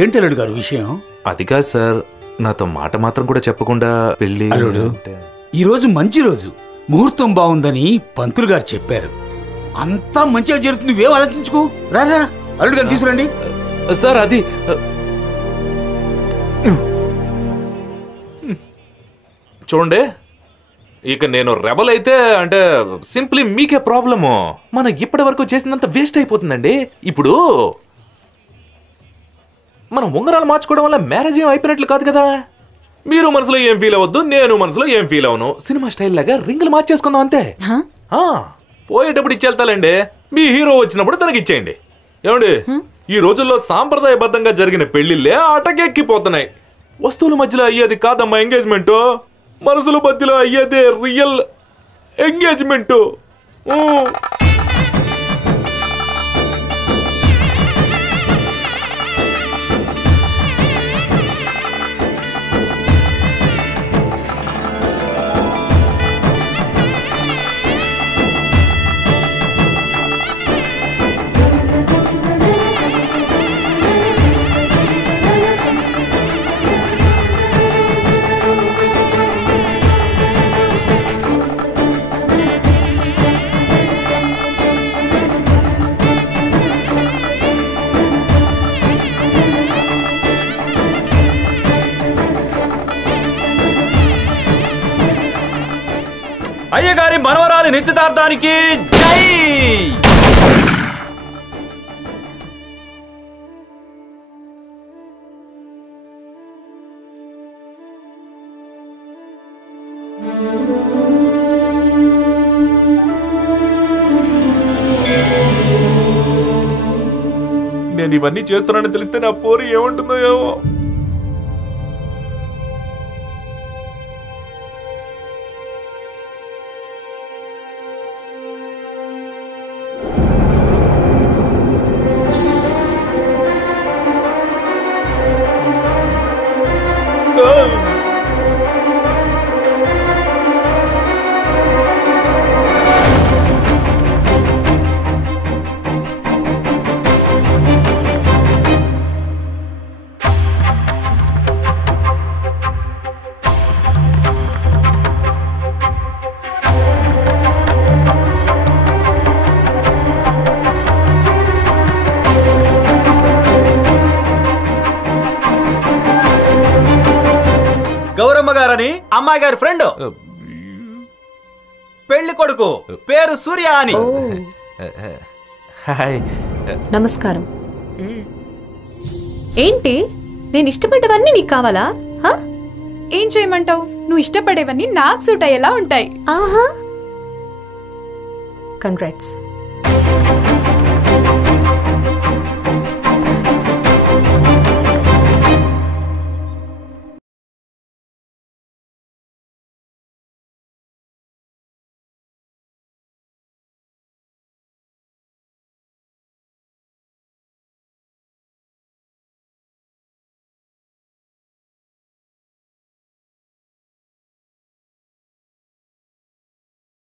ఏంటి అల్లుడు గారు విషయం? అది కాదు సార్, నాతో మాట మాత్రం కూడా చెప్పకుండా పెళ్లి. అల్లుడు, ఈ రోజు మంచి రోజు, ముహూర్తం బాగుందని పంతులు గారు చెప్పారు. అంతా మంచిగా జరుగుతుంది, నువ్వేం ఆలోచించుకో. రా అల్లుడు గారు తీసుకురండి. సార్ అది చూడండి, ఇక నేను రెబల్ అయితే అంటే సింప్లీ మీకే ప్రాబ్లము. మనం ఇప్పటి వరకు చేసినంత వేస్ట్ అయిపోతుందండి. ఇప్పుడు మనం ఉంగరాలు మార్చుకోవడం వల్ల మ్యారేజ్ ఏం అయిపోయినట్లు కాదు కదా. మీరు మనసులో ఏం ఫీల్ అవ్వద్దు, నేను మనసులో ఏం ఫీల్ అవను. సినిమా స్టైల్ లాగా రింగులు మార్చేసుకుందాం అంతే. పోయేటప్పుడు ఇచ్చేళ్తాలండి, మీ హీరో వచ్చినప్పుడు తనకి ఇచ్చేయండి. ఏమండి, ఈ రోజుల్లో సాంప్రదాయబద్ధంగా జరిగిన పెళ్లిళ్ళే అటకెక్కిపోతున్నాయి. వస్తువుల మధ్యలో అయ్యేది కాదమ్మా ఎంగేజ్మెంట్, మనసుల మధ్యలో అయ్యేదే రియల్ ఎంగేజ్మెంట్. అయ్యగారి మనవరాలి నిశ్చితార్థానికి జై. నేను ఇవన్నీ చేస్తున్నానని తెలిస్తే నా పోరు ఏముంటుందో ఏమో. గౌరమ్మ గారని అమ్మాయి గారి ఫ్రెండ్, పెళ్లి కొడుకు పేరు సూర్య అని. నమస్కారం. ఏంటి, నేను ఇష్టపడ్డవన్నీ నీకు కావాలా? ఏం చేయమంటావు? నువ్వు ఇష్టపడేవన్నీ నాకు సూట్ అయ్యేలా ఉంటాయి. ఆహా, కంగ్రాట్స్.